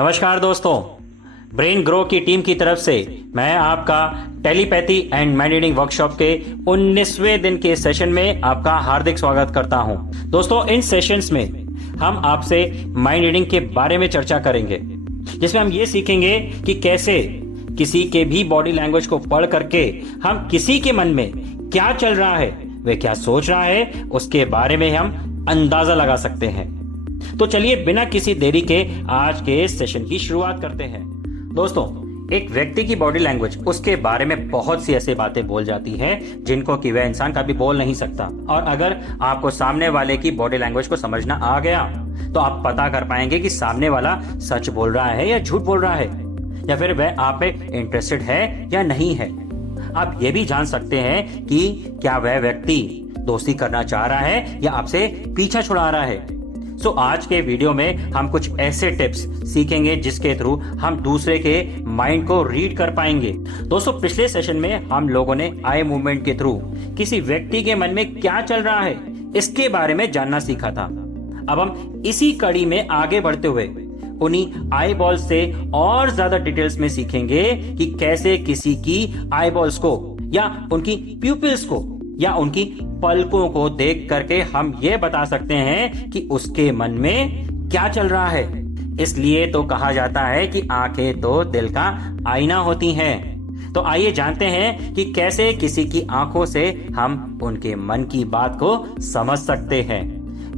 नमस्कार दोस्तों, brain grow की टीम की तरफ से मैं आपका telepathy and mind reading workshop के 19वें दिन के सेशन में आपका हार्दिक स्वागत करता हूं। दोस्तों, इन सेशंस में हम आपसे माइंड रीडिंग के बारे में चर्चा करेंगे, जिसमें हम ये सीखेंगे कि कैसे किसी के भी बॉडी लैंग्वेज को पढ़ करके हम किसी के मन में क्या चल रहा है, वे क्या सोच रहा है, उसके बारे में हम अंदाजा लगा सकते हैं। तो चलिए बिना किसी देरी के आज के सेशन की शुरुआत करते हैं। दोस्तों, एक व्यक्ति की बॉडी लैंग्वेज उसके बारे में बहुत सी ऐसी बातें बोल जाती हैं जिनको कि वह इंसान कभी बोल नहीं सकता। और अगर आपको सामने वाले की बॉडी लैंग्वेज को समझना आ गया तो आप पता कर पाएंगे कि सामने वाला सच बोल रहा है या झूठ बोल रहा है, या फिर वह आप पे इंटरेस्टेड है या नहीं है। आप ये भी जान सकते हैं कि क्या वह व्यक्ति दोस्ती करना चाह रहा है या आपसे पीछा छुड़ा रहा है। सो आज के वीडियो में हम कुछ ऐसे टिप्स सीखेंगे जिसके थ्रू हम दूसरे के माइंड को रीड कर पाएंगे। दोस्तों, पिछले सेशन में हम लोगों ने आई मूवमेंट के थ्रू किसी व्यक्ति के मन में क्या चल रहा है इसके बारे में जानना सीखा था। अब हम इसी कड़ी में आगे बढ़ते हुए उन्हीं आई बॉल्स से और ज्यादा डिटेल्स में सीखेंगे कि कैसे किसी की आई बॉल्स को या उनकी प्यूपिल्स को या उनकी पलकों को देख करके हम ये बता सकते हैं कि उसके मन में क्या चल रहा है। इसलिए तो कहा जाता है कि आंखें तो दिल का आईना होती हैं। तो आइए जानते हैं कि कैसे किसी की आंखों से हम उनके मन की बात को समझ सकते हैं।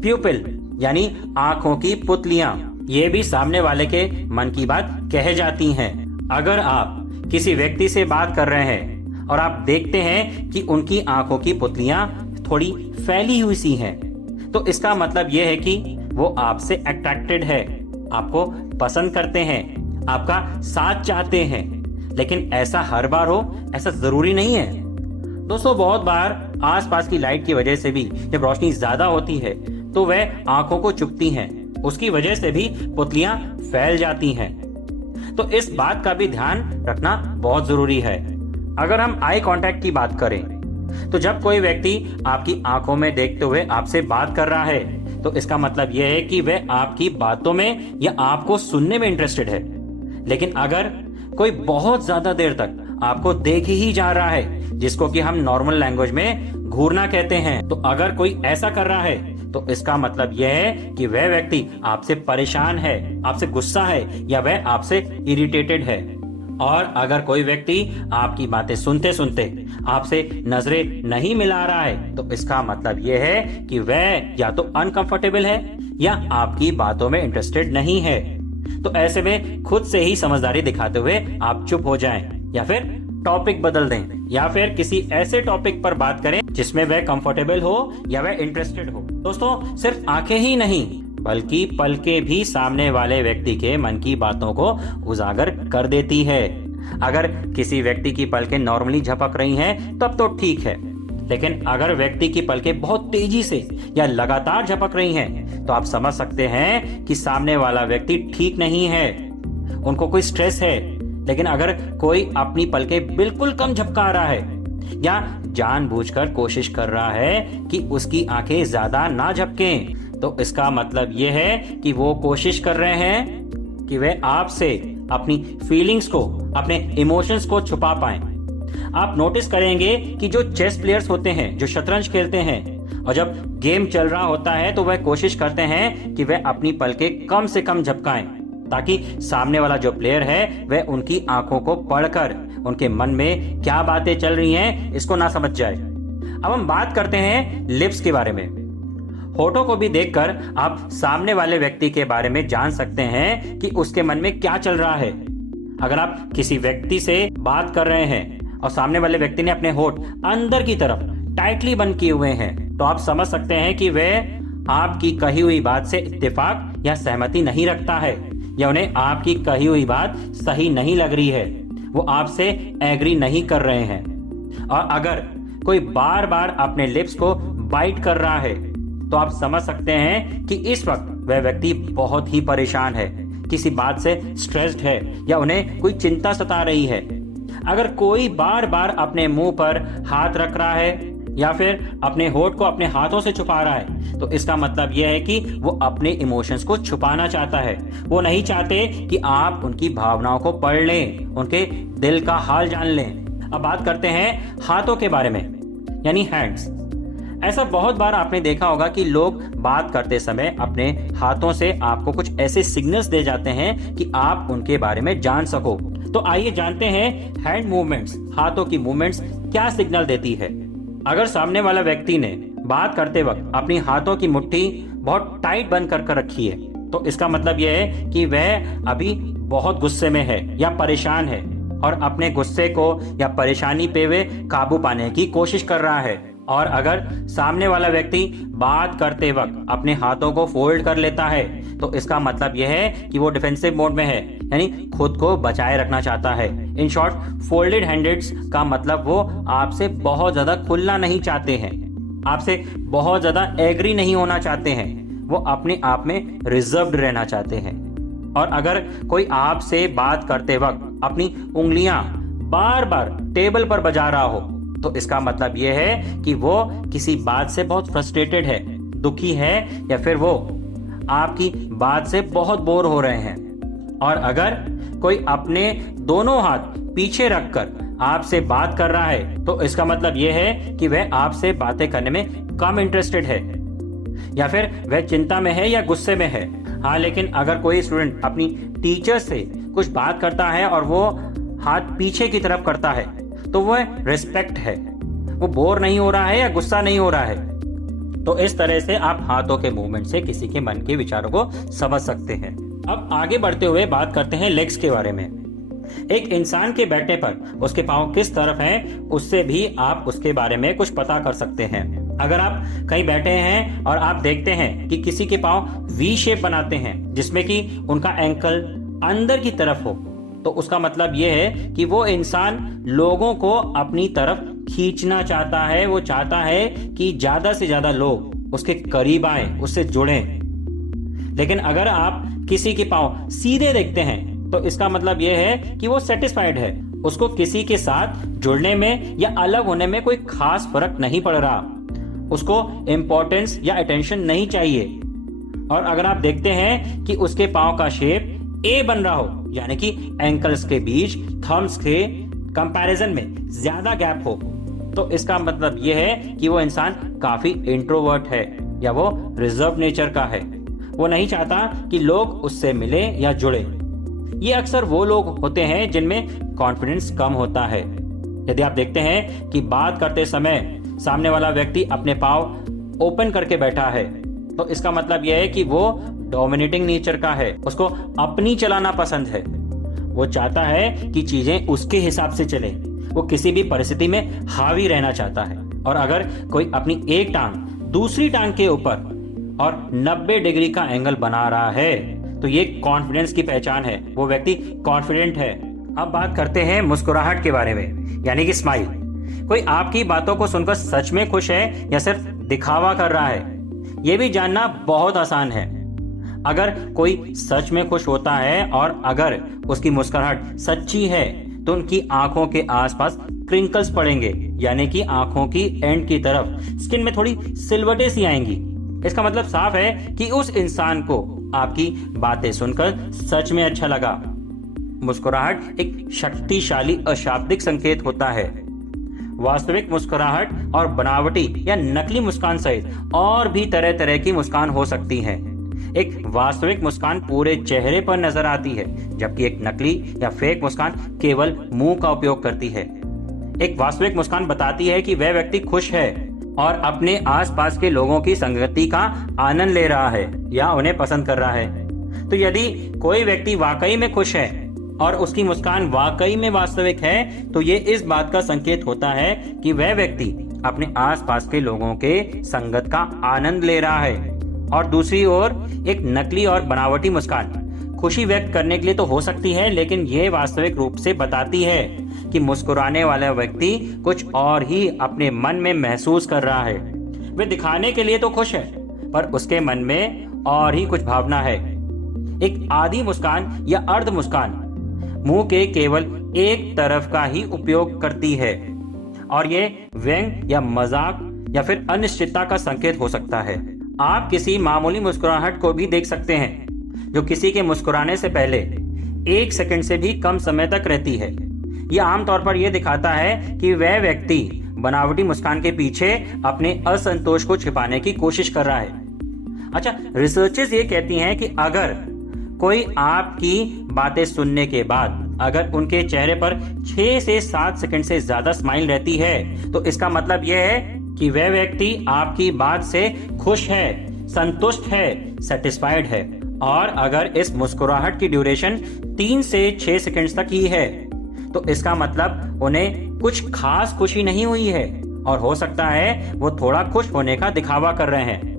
प्यूपिल यानी आंखों की पुतलियां, ये भी सामने वाले के मन की बात कह जाती हैं। अगर आप किसी व्यक्ति से बात कर रहे हैं और आप देखते हैं कि उनकी आंखों की पुतलियां थोड़ी फैली हुई सी हैं, तो इसका मतलब यह है कि वो आपसे अट्रैक्टेड है, आपको पसंद करते हैं, आपका साथ चाहते हैं। लेकिन ऐसा हर बार हो ऐसा जरूरी नहीं है। दोस्तों, बहुत बार आसपास की लाइट की वजह से भी जब रोशनी ज्यादा होती है तो वह आंखों को चुभती हैं, उसकी वजह से भी पुतलियां फैल जाती हैं। तो इस बात का भी ध्यान रखना बहुत जरूरी है। अगर हम आई कांटेक्ट की बात करें तो जब कोई व्यक्ति आपकी आंखों में देखते हुए आपसे बात कर रहा है तो इसका मतलब यह है कि वह आपकी बातों में या आपको सुनने में इंटरेस्टेड है। लेकिन अगर कोई बहुत ज्यादा देर तक आपको देख ही जा रहा है, जिसको कि हम नॉर्मल लैंग्वेज में घूरना कहते हैं, तो अगर कोई ऐसा कर रहा है तो इसका मतलब यह है कि वह व्यक्ति आपसे परेशान है, आपसे गुस्सा है या वह आपसे इरिटेटेड है। और अगर कोई व्यक्ति आपकी बातें सुनते सुनते आपसे नजरें नहीं मिला रहा है तो इसका मतलब यह है कि वह या तो अनकंफर्टेबल है या आपकी बातों में इंटरेस्टेड नहीं है। तो ऐसे में खुद से ही समझदारी दिखाते हुए आप चुप हो जाएं या फिर टॉपिक बदल दें या फिर किसी ऐसे टॉपिक पर बात करें जिसमें वह कंफर्टेबल हो या वह इंटरेस्टेड हो। दोस्तों, सिर्फ आंखें ही नहीं बल्कि पलकें भी सामने वाले व्यक्ति के मन की बातों को उजागर कर देती है। अगर किसी व्यक्ति की पलकें नॉर्मली झपक रही हैं तब तो ठीक है, लेकिन अगर व्यक्ति की पलकें बहुत तेजी से या लगातार झपक रही हैं तो आप समझ सकते हैं कि सामने वाला व्यक्ति ठीक नहीं है, उनको कोई स्ट्रेस है। लेकिन अगर कोई अपनी पलकें बिल्कुल कम झपका रहा है या जानबूझकर कोशिश कर रहा है कि उसकी आंखें ज्यादा ना झपकें, तो इसका मतलब यह है कि वो कोशिश कर रहे हैं कि वे आपसे अपनी फीलिंग्स को, अपने इमोशंस को छुपा पाएं। आप नोटिस करेंगे कि जो चेस प्लेयर्स होते हैं, जो शतरंज खेलते हैं, और जब गेम चल रहा होता है तो वह कोशिश करते हैं कि वह अपनी पलकें कम से कम झपकाएं ताकि सामने वाला जो प्लेयर है वह उनकी आंखों को पढ़कर उनके मन में क्या बातें चल रही हैं इसको ना समझ जाए। अब हम बात करते हैं लिप्स के बारे में। होठों को भी देखकर आप सामने वाले व्यक्ति के बारे में जान सकते हैं कि उसके मन में क्या चल रहा है। अगर आप किसी व्यक्ति से बात कर रहे हैं और सामने वाले व्यक्ति ने अपने होठ अंदर की तरफ टाइटली बंद किए हुए हैं तो आप समझ सकते हैं कि वह आपकी कही हुई बात से इत्तेफाक या सहमति नहीं रखता है या उन्हें आपकी कही हुई बात सही नहीं लग रही है, वो आपसे एग्री नहीं कर रहे हैं। और अगर कोई बार बार अपने लिप्स को बाइट कर रहा है तो आप समझ सकते हैं कि इस वक्त वह व्यक्ति बहुत ही परेशान है, किसी बात से स्ट्रेस्ड है या उन्हें कोई चिंता सता रही है। अगर कोई बार बार अपने मुंह पर हाथ रख रहा है या फिर अपने होठ को अपने हाथों से छुपा रहा है, तो इसका मतलब यह है कि वो अपने इमोशंस को छुपाना चाहता है। वो नहीं चाहते कि आप उनकी भावनाओं को पढ़ लें, उनके दिल का हाल जान लें। अब बात करते हैं हाथों के बारे में, यानी हैंड्स। ऐसा बहुत बार आपने देखा होगा कि लोग बात करते समय अपने हाथों से आपको कुछ ऐसे सिग्नल्स दे जाते हैं कि आप उनके बारे में जान सको। तो आइए जानते हैं हैंड मूवमेंट्स, हाथों की मूवमेंट्स क्या सिग्नल देती है। अगर सामने वाला व्यक्ति ने बात करते वक्त अपनी हाथों की मुट्ठी बहुत टाइट बंद कर रखी है, तो इसका मतलब यह है कि वह अभी बहुत गुस्से में है या परेशान है और अपने गुस्से को या परेशानी पे वे काबू पाने की कोशिश कर रहा है। और अगर सामने वाला व्यक्ति बात करते वक्त अपने हाथों को फोल्ड कर लेता है, तो इसका मतलब यह है कि वो डिफेंसिव मोड में है, यानी खुद को बचाए रखना चाहता है। इन शॉर्ट, फोल्डेड हैंड्स का मतलब वो आपसे बहुत ज्यादा खुलना नहीं चाहते हैं, आपसे बहुत ज्यादा एग्री नहीं होना चाहते हैं, वो अपने आप में रिजर्व्ड रहना चाहते हैं। और अगर कोई आपसे बात करते वक्त अपनी उंगलियां बार बार टेबल पर बजा रहा हो, तो इसका मतलब यह है कि वो किसी बात से बहुत फ्रस्ट्रेटेड है, दुखी है, या फिर वो आपकी बात से बहुत बोर हो रहे हैं। और अगर कोई अपने दोनों हाथ पीछे रखकर आपसे बात कर रहा है, तो इसका मतलब यह है कि वह आपसे बातें करने में कम इंटरेस्टेड है, या फिर वह चिंता में है या गुस्से में है। हाँ, लेकिन अगर कोई स्टूडेंट अपनी टीचर से कुछ बात करता है और वो हाथ पीछे की तरफ करता है, तो वह रिस्पेक्ट है, वो बोर नहीं हो रहा है या गुस्सा नहीं हो रहा है। तो इस तरह से आप हाथों के मूवमेंट से किसी के मन के विचारों को समझ सकते हैं। अब आगे बढ़ते हुए बात करते हैं लेग्स के बारे में। एक इंसान के बैठने पर उसके पांव किस तरफ हैं, उससे भी आप उसके बारे में कुछ पता कर सकते हैं। अगर आप कहीं बैठे हैं और आप देखते हैं कि किसी के पांव वी शेप बनाते हैं, जिसमें कि उनका एंकल अंदर की तरफ हो, तो उसका मतलब यह है कि वो इंसान लोगों को अपनी तरफ खींचना चाहता है। वो चाहता है कि ज्यादा से ज्यादा लोग उसके करीब आए, उससे जुड़ें। लेकिन अगर आप किसी के पांव सीधे देखते हैं, तो इसका मतलब यह है कि वो सेटिस्फाइड है, उसको किसी के साथ जुड़ने में या अलग होने में कोई खास फर्क नहीं पड़ रहा, उसको इंपॉर्टेंस या अटेंशन नहीं चाहिए। और अगर आप देखते हैं कि उसके पांव का शेप ए बन रहा हो, यानी कि एंकल्स के बीच थम्स के कंपैरिजन में ज्यादा गैप हो, तो इसका मतलब यह है कि वो इंसान काफी इंट्रोवर्ट है या वो रिजर्व नेचर का है। वो नहीं चाहता कि लोग उससे मिले या जुड़े। ये अक्सर वो लोग होते हैं जिनमें कॉन्फिडेंस कम होता है। यदि आप देखते हैं कि बात करते समय सामने वाला व्यक्ति अपने पांव ओपन करके बैठा है, तो इसका मतलब यह है कि वो डोमिनेटिंग नेचर का है, उसको अपनी चलाना पसंद है। वो चाहता है कि चीजें उसके हिसाब से चले, वो किसी भी परिस्थिति में हावी रहना चाहता है। और अगर कोई अपनी एक टांग दूसरी टांग के ऊपर और 90 डिग्री का एंगल बना रहा है, तो ये कॉन्फिडेंस की पहचान है, वो व्यक्ति कॉन्फिडेंट है। अब बात करते हैं मुस्कुराहट के बारे में, यानी कि स्माइल। कोई आपकी बातों को सुनकर सच में खुश है या सिर्फ दिखावा कर रहा है, यह भी जानना बहुत आसान है। अगर कोई सच में खुश होता है और अगर उसकी मुस्कुराहट सच्ची है, तो उनकी आंखों के आसपास क्रिंकल्स पड़ेंगे, यानी कि आंखों की एंड की तरफ स्किन में थोड़ी सिलवटें सी आएंगी। इसका मतलब साफ है कि उस इंसान को आपकी बातें सुनकर सच में अच्छा लगा। मुस्कुराहट एक शक्तिशाली अशाब्दिक संकेत होता है। वास्तविक मुस्कुराहट और बनावटी या नकली मुस्कान सहित और भी तरह तरह की मुस्कान हो सकती है। एक वास्तविक मुस्कान पूरे चेहरे पर नजर आती है, जबकि एक नकली या फेक मुस्कान केवल मुंह का उपयोग करती है। एक वास्तविक मुस्कान बताती है कि वह व्यक्ति खुश है और अपने आसपास के लोगों की संगति का आनंद ले रहा है या उन्हें पसंद कर रहा है। तो यदि कोई व्यक्ति वाकई में खुश है और उसकी मुस्कान वाकई में वास्तविक है, तो ये इस बात का संकेत होता है कि वह व्यक्ति अपने आसपास के लोगों के संगत का आनंद ले रहा है। और दूसरी ओर एक नकली और बनावटी मुस्कान खुशी व्यक्त करने के लिए तो हो सकती है, लेकिन यह वास्तविक रूप से बताती है कि मुस्कुराने वाला व्यक्ति कुछ और ही अपने मन में महसूस कर रहा है। वह दिखाने के लिए तो खुश है, पर उसके मन में और ही कुछ भावना है। एक आधी मुस्कान या अर्ध मुस्कान मुंह के केवल एक तरफ का ही उपयोग करती है। और ये व्यंग या मजाक या फिर अनिश्चितता का संकेत हो सकता है। आप किसी मामूली मुस्कुराहट को भी देख सकते हैं जो किसी के मुस्कुराने से पहले 1 सेकंड से भी कम समय तक रहती है। यह आमतौर पर यह दिखाता है कि वह व्यक्ति बनावटी मुस्कान के पीछे अपने असंतोष को छिपाने की कोशिश कर रहा है। अच्छा, रिसर्चर्स ये कहती हैं कि अगर कोई आपकी बातें सुनने के बाद अगर उनके चेहरे पर 6 से 7 सेकंड से ज्यादा स्माइल रहती है तो इसका मतलब यह है कि वह व्यक्ति आपकी बात से खुश है, संतुष्ट है, सेटिस्फाइड है। और अगर इस मुस्कुराहट की ड्यूरेशन 3 से 6 सेकंड्स तक ही है तो इसका मतलब उन्हें कुछ खास खुशी नहीं हुई है और हो सकता है वो थोड़ा खुश होने का दिखावा कर रहे हैं।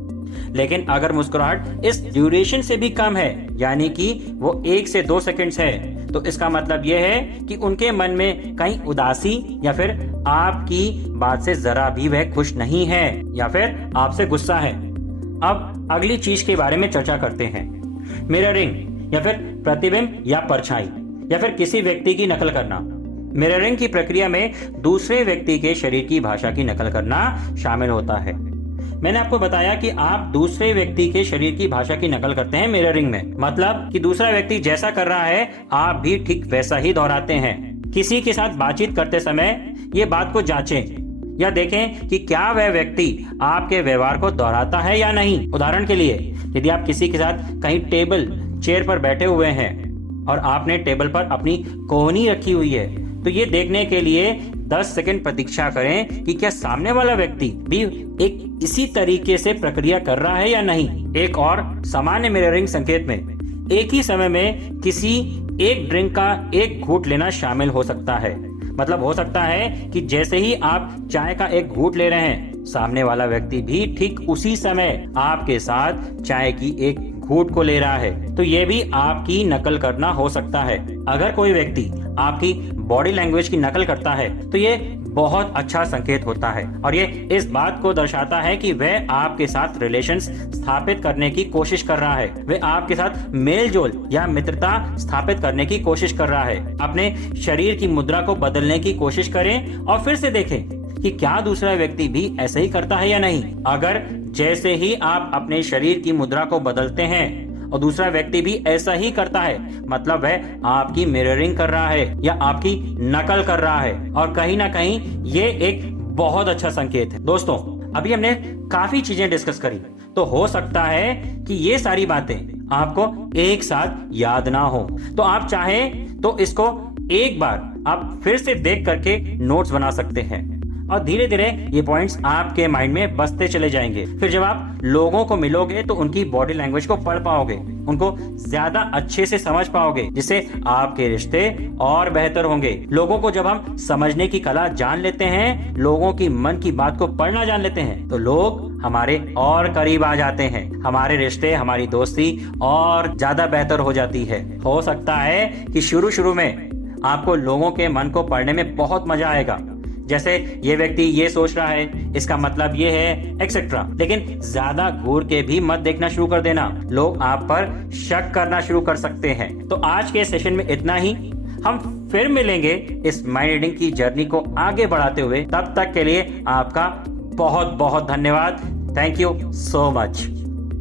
लेकिन अगर मुस्कुराहट इस ड्यूरेशन से भी कम है, यानी कि वो 1 से 2 सेकंड्स है, तो इसका मतलब यह है कि उनके मन में कहीं उदासी या फिर आपकी बात से जरा भी वह खुश नहीं है या फिर आपसे गुस्सा है। अब अगली चीज के बारे में चर्चा करते हैं, मिररिंग या फिर प्रतिबिंब या परछाई या फिर किसी व्यक्ति की नकल करना। मिररिंग की प्रक्रिया में दूसरे व्यक्ति के शरीर की भाषा की नकल करना शामिल होता है। मैंने आपको बताया कि आप दूसरे व्यक्ति के शरीर की भाषा की नकल करते हैं मिररिंग में, मतलब कि दूसरा व्यक्ति जैसा कर रहा है आप भी ठीक वैसा ही दोहराते हैं। किसी के साथ बातचीत करते समय ये बात को जांचें या देखें कि क्या वह व्यक्ति आपके व्यवहार को दोहराता है या नहीं। उदाहरण के लिए, यदि आप किसी के साथ कहीं टेबल चेयर पर बैठे हुए हैं और आपने टेबल पर अपनी कोहनी रखी हुई है तो ये देखने के लिए 10 सेकंड प्रतीक्षा करें कि क्या सामने वाला व्यक्ति भी एक इसी तरीके से प्रक्रिया कर रहा है या नहीं। एक और सामान्य मिररिंग संकेत में एक ही समय में किसी एक ड्रिंक का एक घूंट लेना शामिल हो सकता है। मतलब हो सकता है कि जैसे ही आप चाय का एक घूंट ले रहे हैं, सामने वाला व्यक्ति भी ठीक उसी समय आपके साथ चाय की एक घूंट को ले रहा है, तो ये भी आपकी नकल करना हो सकता है। अगर कोई व्यक्ति आपकी बॉडी लैंग्वेज की नकल करता है तो ये बहुत अच्छा संकेत होता है और ये इस बात को दर्शाता है कि वह आपके साथ रिलेशंस स्थापित करने की कोशिश कर रहा है, वह आपके साथ मेल जोल या मित्रता स्थापित करने की कोशिश कर रहा है। अपने शरीर की मुद्रा को बदलने की कोशिश करें और फिर से देखें कि क्या दूसरा व्यक्ति भी ऐसे ही करता है या नहीं। अगर जैसे ही आप अपने शरीर की मुद्रा को बदलते हैं और दूसरा व्यक्ति भी ऐसा ही करता है, मतलब वह आपकी मिररिंग कर रहा है या आपकी नकल कर रहा है और कहीं ना कहीं ये एक बहुत अच्छा संकेत है। दोस्तों, अभी हमने काफी चीजें डिस्कस करी, तो हो सकता है कि ये सारी बातें आपको एक साथ याद ना हो, तो आप चाहें तो इसको एक बार आप फिर से देख करके नोट्स बना सकते हैं और धीरे धीरे ये पॉइंट्स आपके माइंड में बसते चले जाएंगे। फिर जब आप लोगों को मिलोगे तो उनकी बॉडी लैंग्वेज को पढ़ पाओगे, उनको ज्यादा अच्छे से समझ पाओगे, जिससे आपके रिश्ते और बेहतर होंगे। लोगों को जब हम समझने की कला जान लेते हैं, लोगों की मन की बात को पढ़ना जान लेते हैं, तो लोग हमारे और करीब आ जाते हैं, हमारे रिश्ते, हमारी दोस्ती और ज्यादा बेहतर हो जाती है। हो सकता है कि शुरू में आपको लोगों के मन को पढ़ने में बहुत मजा आएगा, जैसे ये व्यक्ति ये सोच रहा है, इसका मतलब ये है, एक्सेट्रा। लेकिन ज्यादा घूर के भी मत देखना शुरू कर देना, लोग आप पर शक करना शुरू कर सकते हैं। तो आज के सेशन में इतना ही, हम फिर मिलेंगे इस माइंड रीडिंग की जर्नी को आगे बढ़ाते हुए। तब तक के लिए आपका बहुत बहुत धन्यवाद। Thank you so much.